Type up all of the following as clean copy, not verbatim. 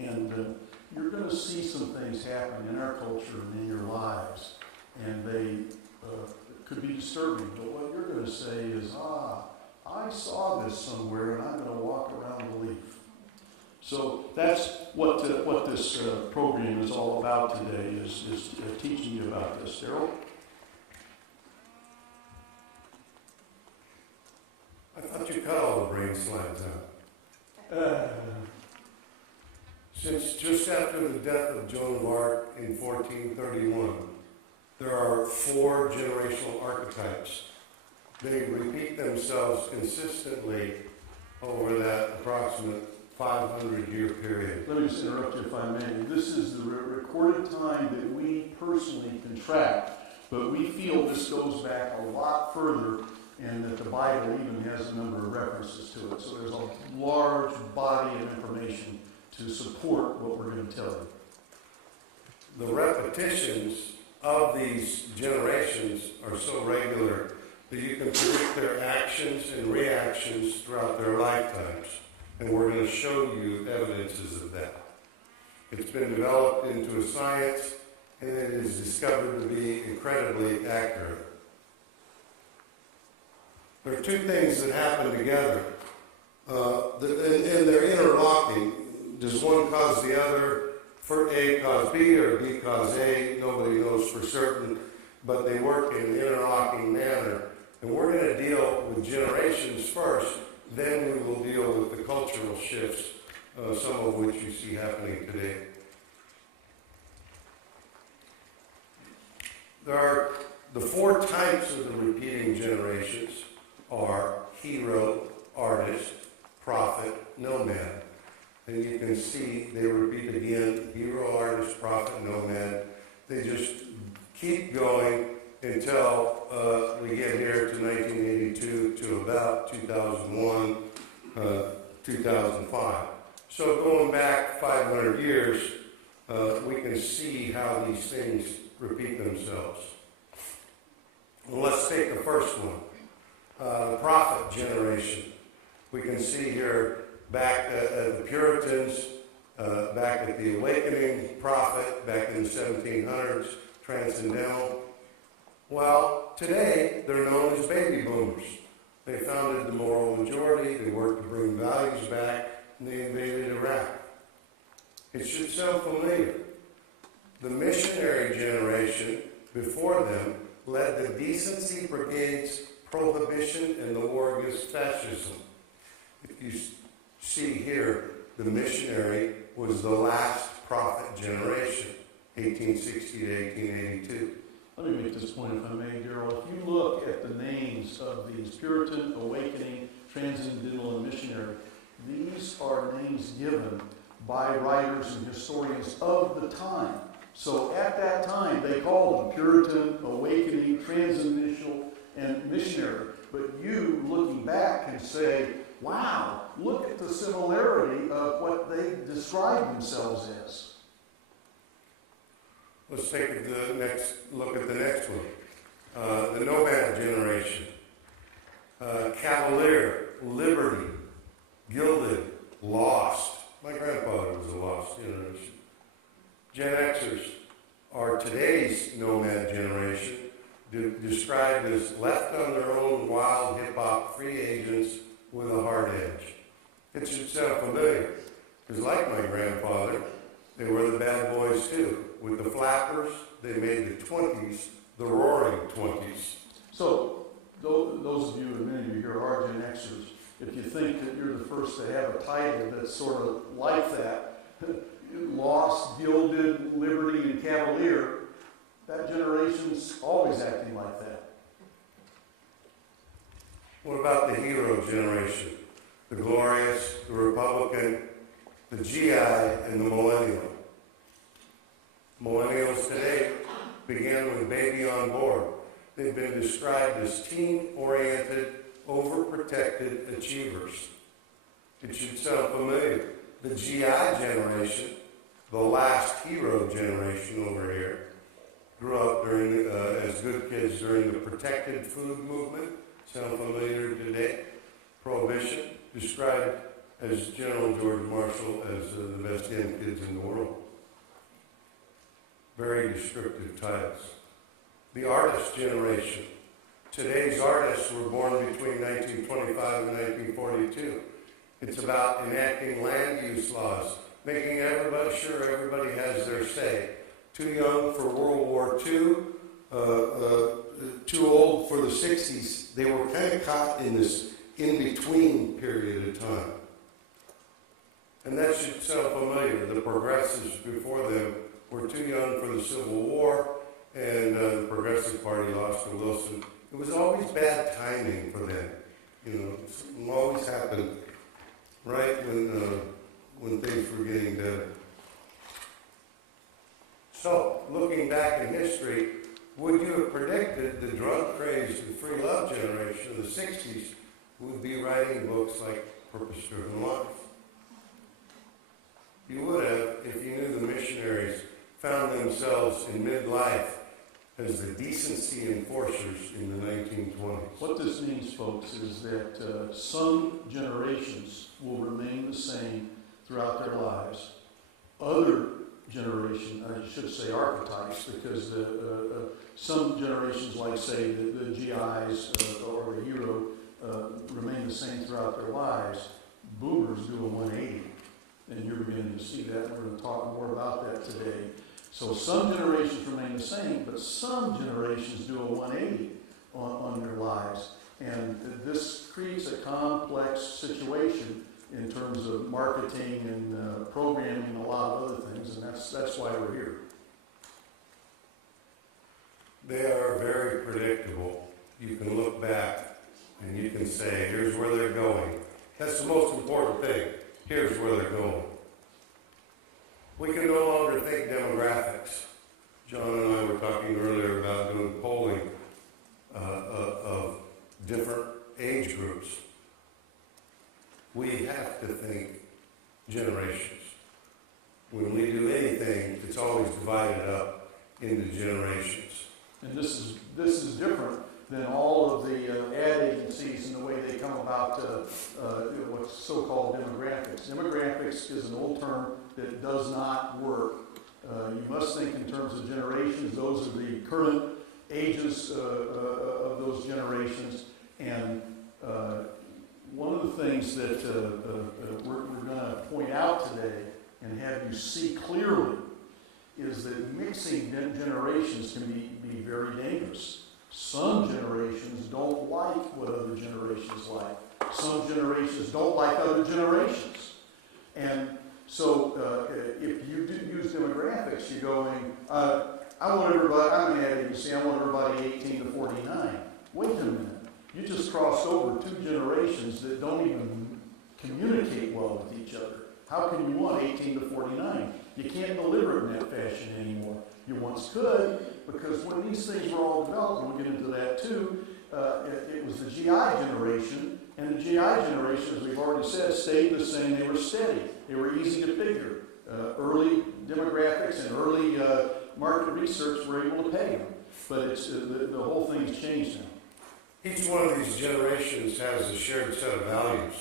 And you're going to see some things happen in our culture and in your lives, and they could be disturbing. But what you're going to say is, I saw this somewhere, and I'm going to walk around the leaf. So that's what this program is all about today, is teaching you about this. Darryl? I thought you cut all the brain slides out. Since just after the death of Joan of Arc in 1431, there are 4 generational archetypes. They repeat themselves consistently over that approximate 500-year period. Let me just interrupt you if I may. This is the recorded time that we personally can track, but we feel this goes back a lot further, and that the Bible even has a number of references to it. So there's a large body of information to support what we're going to tell you. The repetitions of these generations are so regular that you can predict their actions and reactions throughout their lifetimes. And we're going to show you evidences of that. It's been developed into a science, and it is discovered to be incredibly accurate. There are 2 things that happen together, and they're interlocking. Does one cause the other? For A cause B or B cause A? Nobody knows for certain, but they work in an interlocking manner. And we're going to deal with generations first, then we will deal with the cultural shifts, some of which you see happening today. There are the 4 types of the repeating generations are hero, artist, prophet, nomad. And you can see they repeat again, hero, artist, prophet, nomad. They just keep going until we get here to 1982 to about 2001, 2005. So going back 500 years, we can see how these things repeat themselves. Well, let's take the first one, the prophet generation. We can see here back at the Puritans, back at the Awakening prophet, back in the 1700s, Transcendental. Well, today they're known as baby boomers. They founded the moral majority, they worked to bring values back, and they invaded Iraq. It should sound familiar. The missionary generation before them led the decency brigades, prohibition, and the war against fascism. If you see here, the missionary was the last prophet generation, 1860 to 1882. Let me make this point, if I may, Darryl. If you look at the names of these Puritan, Awakening, Transcendental, and Missionary, these are names given by writers and historians of the time. So at that time, they called them Puritan, Awakening, Transcendental, and Missionary. But you, looking back, can say, wow, look at the similarity of what they describe themselves as. Let's take the next look at the next one. The nomad generation. Cavalier, liberty, gilded, lost. My grandfather was a lost generation. Gen Xers are today's nomad generation, described as left on their own wild hip-hop free agents with a hard edge. It should sound familiar, because like my grandfather, they were the bad boys too. With the flappers, they made the 20s the roaring 20s. So, those of you, and many of you here are Gen Xers, if you think that you're the first to have a title that's sort of like that, lost, gilded, liberty, and cavalier, that generation's always acting like that. What about the hero generation? The glorious, the Republican, the GI, and the millennial. Millennials today began with baby on board. They've been described as team-oriented, overprotected achievers. It should sound familiar. The GI generation, the last hero generation over here, grew up during as good kids during the protected food movement. Sound familiar today? Prohibition, described as General George Marshall as the best young kids in the world. Very descriptive titles. The artist generation. Today's artists were born between 1925 and 1942. It's about enacting land use laws, making sure everybody has their say. Too young for World War II, too old for the 60s. They were kind of caught in this in-between period of time. And that should sound familiar. The progressives before them were too young for the Civil War, and the Progressive Party lost to Wilson. It was always bad timing for them. You know, it always happened right when things were getting better. So, looking back in history, would you have predicted the drug-crazed and free love generation of the 60s would be writing books like Purpose-Driven Life? You would have if you knew the missionaries found themselves in midlife as the decency enforcers in the 1920s. What this means, folks, is that some generations will remain the same throughout their lives. Other generations, I should say archetypes, because some generations, like say the GIs or the hero, remain the same throughout their lives. Boomers do a 180, and you're beginning to see that. We're going to talk more about that today. So some generations remain the same, but some generations do a 180 on their lives. And this creates a complex situation in terms of marketing and programming and a lot of other things, and that's why we're here. They are very predictable. You can look back and you can say, here's where they're going. That's the most important thing. Here's where they're going. We can no longer think demographics. John and I were talking earlier about doing polling of different age groups. We have to think generations. When we do anything, it's always divided up into generations. And this is different than all of the ad agencies and the way they come about what's so-called demographics. Demographics is an old term that does not work. You must think in terms of generations. Those are the current ages of those generations. And one of the things that we're going to point out today and have you see clearly is that mixing generations can be very dangerous. Some generations don't like what other generations like. Some generations don't like other generations. And so if you use demographics, you're going, I want everybody, I'm an ad agency, I want everybody 18 to 49. Wait a minute. You just crossed over two generations that don't even communicate well with each other. How can you want 18 to 49? You can't deliver it in that fashion anymore. You once could, because when these things were all developed, and we'll get into that too, it was the GI generation, and the GI generation, as we've already said, stayed the same. They were steady. They were easy to figure. Early demographics and early market research were able to pay them. But it's the whole thing's changed now. Each one of these generations has a shared set of values.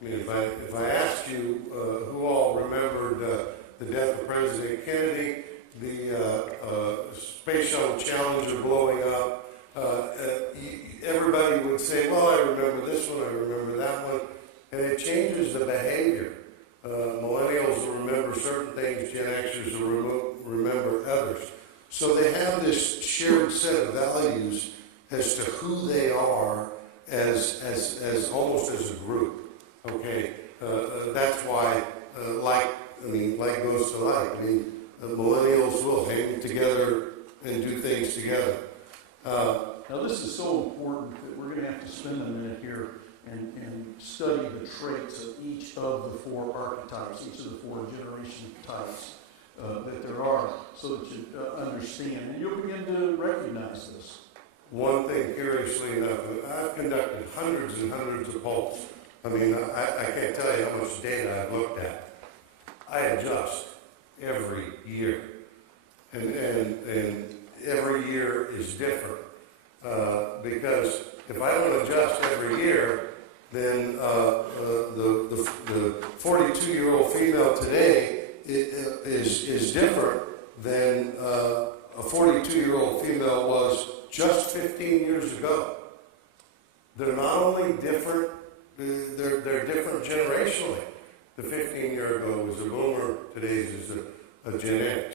I mean, if I asked you who all remembered the death of President Kennedy, the Space Shuttle Challenger blowing up, everybody would say, well, I remember this one, I remember that one, and it changes the behavior. Millennials will remember certain things, Gen Xers will remember others. So they have this shared set of values as to who they are as almost as a group. Okay, that's why like goes to like. I mean, the millennials will hang together and do things together. Now this is so important that we're going to have to spend a minute here and study the traits of each of the four archetypes, each of the four generation types that there are, so that you understand, and you'll begin to recognize this. One thing, curiously enough, I've conducted hundreds and hundreds of polls. I mean, I can't tell you how much data I've looked at. I adjust every year, and every year is different because if I don't adjust every year, then the 42-year-old female today is different than a 42-year-old female was just 15 years ago. They're not only different, they're different generationally. The 15-year ago was a boomer, today's is a Gen X.